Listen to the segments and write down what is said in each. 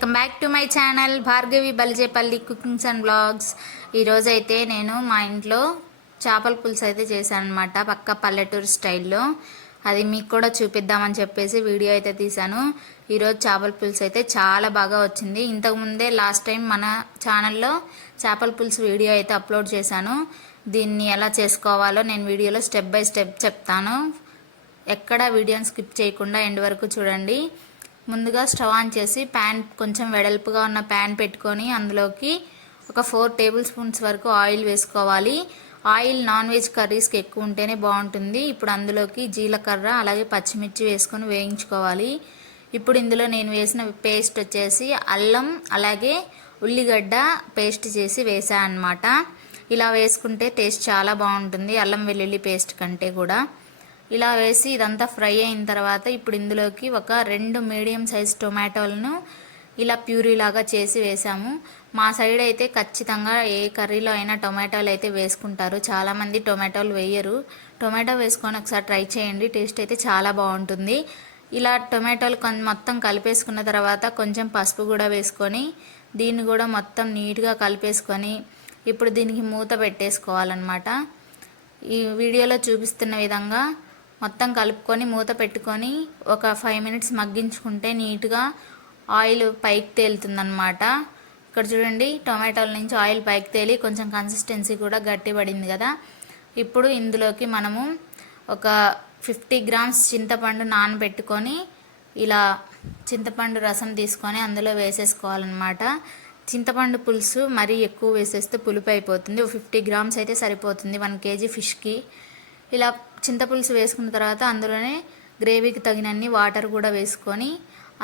Welcome back to my channel Bhargavi Balijepalli cookings and blogs. ఈరోజైతే నేను మా ఇంట్లో చేపల పులుసు అయితే చేశాను అనమాట పక్క పల్లెటూరు స్టైల్లో. అది మీకు కూడా చూపిద్దామని చెప్పేసి వీడియో అయితే తీశాను. ఈరోజు చేపల పులుసు అయితే చాలా బాగా వచ్చింది. ఇంతకుముందే లాస్ట్ టైం మన ఛానల్లో చేపల పులుసు వీడియో అయితే అప్లోడ్ చేశాను. దీన్ని ఎలా చేసుకోవాలో నేను వీడియోలో స్టెప్ బై స్టెప్ చెప్తాను. ఎక్కడ వీడియోని స్కిప్ చేయకుండా ఎండ్ వరకు చూడండి. ముందుగా స్టవ్ ఆన్ చేసి ప్యాన్ కొంచెం వెడల్పుగా ఉన్న ప్యాన్ పెట్టుకొని అందులోకి ఒక ఫోర్ టేబుల్ స్పూన్స్ వరకు ఆయిల్ వేసుకోవాలి. ఆయిల్ నాన్ వెజ్ కర్రీస్కి ఎక్కువ ఉంటేనే బాగుంటుంది. ఇప్పుడు అందులోకి జీలకర్ర అలాగే పచ్చిమిర్చి వేసుకొని వేయించుకోవాలి. ఇప్పుడు ఇందులో నేను వేసిన పేస్ట్ వచ్చేసి అల్లం అలాగే ఉల్లిగడ్డ పేస్ట్ చేసి వేసా అనమాట ఇలా వేసుకుంటే టేస్ట్ చాలా బాగుంటుంది. అల్లం వెల్లుల్లి పేస్ట్ కంటే కూడా. ఇలా వేసి ఇదంతా ఫ్రై అయిన తర్వాత ఇప్పుడు ఇందులోకి ఒక రెండు మీడియం సైజ్ టొమాటోలను ఇలా ప్యూరీ లాగా చేసి వేసాము. మా సైడ్ అయితే ఖచ్చితంగా ఏ కర్రీలో అయినా టొమాటోలు అయితే వేసుకుంటారు. చాలామంది టొమాటోలు వేయరు. టొమాటో వేసుకొని ఒకసారి ట్రై చేయండి. టేస్ట్ అయితే చాలా బాగుంటుంది. ఇలా టొమాటోలు మొత్తం కలిపేసుకున్న తర్వాత కొంచెం పసుపు కూడా వేసుకొని దీన్ని కూడా మొత్తం నీట్గా కలిపేసుకొని ఇప్పుడు దీనికి మూత పెట్టేసుకోవాలన్నమాట. ఈ వీడియోలో చూపిస్తున్న విధంగా మొత్తం కలుపుకొని మూత పెట్టుకొని ఒక ఫైవ్ మినిట్స్ మగ్గించుకుంటే నీట్గా ఆయిల్ పైకి తేలుతుందనమాట ఇక్కడ చూడండి టొమాటోల నుంచి ఆయిల్ పైకి తేలి కొంచెం కన్సిస్టెన్సీ కూడా గట్టి పడింది కదా. ఇప్పుడు ఇందులోకి మనము ఒక ఫిఫ్టీ గ్రామ్స్ చింతపండు నానబెట్టుకొని ఇలా చింతపండు రసం తీసుకొని అందులో వేసేసుకోవాలన్నమాట. చింతపండు పులుసు మరీ ఎక్కువ వేసేస్తే పులుపు అయిపోతుంది. ఒక ఫిఫ్టీ గ్రామ్స్ అయితే సరిపోతుంది వన్ కేజీ ఫిష్కి ఇలా చింతపులుసు వేసుకున్న తర్వాత అందులోనే గ్రేవీకి తగినన్ని వాటర్ కూడా వేసుకొని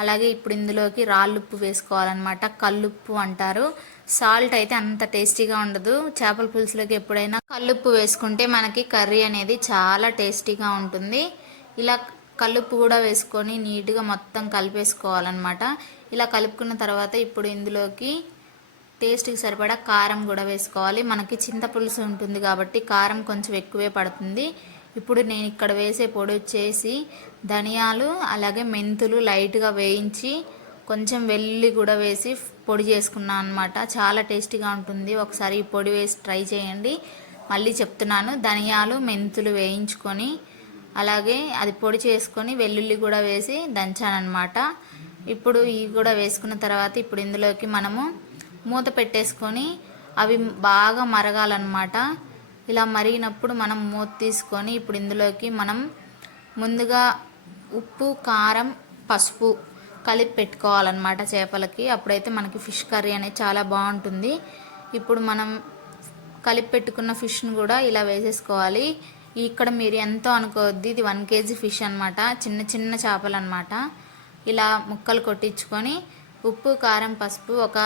అలాగే ఇప్పుడు ఇందులోకి రాళ్ళుప్పు వేసుకోవాలన్నమాట. కల్లుప్పు అంటారు. సాల్ట్ అయితే అంత టేస్టీగా ఉండదు. చేపల పులుసులోకి ఎప్పుడైనా కల్లుప్పు వేసుకుంటే మనకి కర్రీ అనేది చాలా టేస్టీగా ఉంటుంది. ఇలా కల్లుప్పు కూడా వేసుకొని నీట్గా మొత్తం కలిపేసుకోవాలన్నమాట. ఇలా కలుపుకున్న తర్వాత ఇప్పుడు ఇందులోకి టేస్ట్కి సరిపడా కారం కూడా వేసుకోవాలి. మనకి చింతపులుసు ఉంటుంది కాబట్టి కారం కొంచెం ఎక్కువే పడుతుంది. ఇప్పుడు నేను ఇక్కడ వేసే పొడి వచ్చేసి ధనియాలు అలాగే మెంతులు లైట్గా వేయించి కొంచెం వెల్లుల్లి కూడా వేసి పొడి చేసుకున్నాను అనమాట చాలా టేస్టీగా ఉంటుంది. ఒకసారి ఈ పొడి వేసి ట్రై చేయండి. మళ్ళీ చెప్తున్నాను. ధనియాలు మెంతులు వేయించుకొని అలాగే అది పొడి చేసుకొని వెల్లుల్లి కూడా వేసి దంచానమాట ఇప్పుడు ఇవి కూడా వేసుకున్న తర్వాత ఇప్పుడు ఇందులోకి మనము మూత పెట్టేసుకొని అవి బాగా మరగాలన్నమాట. ఇలా మరిగినప్పుడు మనం మూత తీసుకొని ఇప్పుడు ఇందులోకి మనం ముందుగా ఉప్పు కారం పసుపు కలిపి పెట్టుకోవాలన్నమాట చేపలకి. అప్పుడైతే మనకి ఫిష్ కర్రీ అనేది చాలా బాగుంటుంది. ఇప్పుడు మనం కలిపి పెట్టుకున్న ఫిష్ను కూడా ఇలా వేసేసుకోవాలి. ఇక్కడ మీరు ఎంతో అనుకోవద్ది ఇది వన్ కేజీ ఫిష్ అనమాట చిన్న చిన్న చేపలు అనమాట ఇలా ముక్కలు కొట్టించుకొని ఉప్పు కారం పసుపు ఒక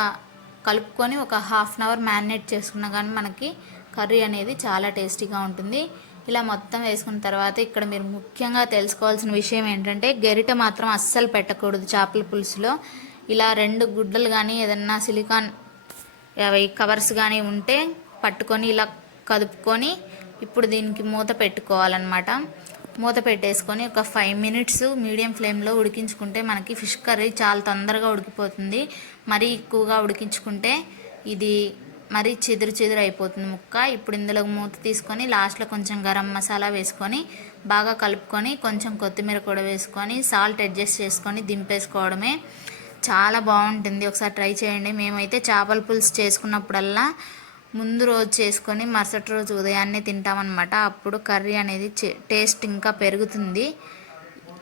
కలుపుకొని ఒక హాఫ్ అన్ అవర్ మ్యారినేట్ చేసుకున్నా కానీ మనకి కర్రీ అనేది చాలా టేస్టీగా ఉంటుంది. ఇలా మొత్తం వేసుకున్న తర్వాత ఇక్కడ మీరు ముఖ్యంగా తెలుసుకోవాల్సిన విషయం ఏంటంటే గరిట మాత్రం అస్సలు పెట్టకూడదు చేపల పులుసులో. ఇలా రెండు గుడ్డలు కానీ ఏదన్నా సిలికాన్ అవి కవర్స్ కానీ ఉంటే పట్టుకొని ఇలా కదుపుకొని ఇప్పుడు దీనికి మూత పెట్టుకోవాలన్నమాట. మూత పెట్టేసుకొని ఒక ఫైవ్ మినిట్స్ మీడియం ఫ్లేమ్లో ఉడికించుకుంటే మనకి ఫిష్ కర్రీ చాలా తొందరగా ఉడికిపోతుంది. మరీ ఎక్కువగా ఉడికించుకుంటే ఇది మరీ చెదురు చెదురు అయిపోతుంది ముక్క. ఇప్పుడు ఇందులో మూత తీసుకొని లాస్ట్లో కొంచెం గరం మసాలా వేసుకొని బాగా కలుపుకొని కొంచెం కొత్తిమీర కూడా వేసుకొని సాల్ట్ అడ్జస్ట్ చేసుకొని దింపేసుకోవడమే. చాలా బాగుంటుంది. ఒకసారి ట్రై చేయండి. మేమైతే చేపల పులుసు చేసుకున్నప్పుడల్లా ముందు రోజు చేసుకొని మరుసటి రోజు ఉదయాన్నే తింటామన్నమాట. అప్పుడు కర్రీ అనేది టేస్ట్ ఇంకా పెరుగుతుంది.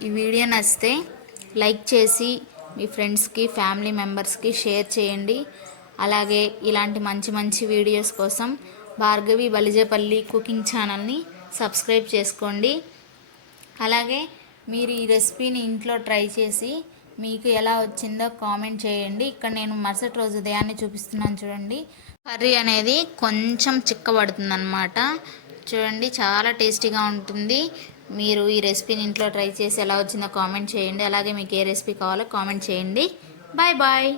ఈ వీడియో నచ్చితే లైక్ చేసి మీ ఫ్రెండ్స్కి ఫ్యామిలీ మెంబర్స్కి షేర్ చేయండి. అలాగే ఇలాంటి మంచి మంచి వీడియోస్ కోసం భార్గవి బలిజేపల్లి కుకింగ్ ఛానల్ని సబ్స్క్రైబ్ చేసుకోండి. అలాగే మీరు ఈ రెసిపీని ఇంట్లో ట్రై చేసి మీకు ఎలా వచ్చిందో కామెంట్ చేయండి. ఇక్కడ నేను మరుసటి రోజు ఉదయాన్నే చూపిస్తున్నాను చూడండి. కర్రీ అనేది కొంచెం చిక్కబడుతుంది అనమాట చూడండి చాలా టేస్టీగా ఉంటుంది. మీరు ఈ రెసిపీని ఇంట్లో ట్రై చేసి ఎలా వచ్చిందో కామెంట్ చేయండి. అలాగే మీకు ఏ రెసిపీ కావాలో కామెంట్ చేయండి. Bye bye.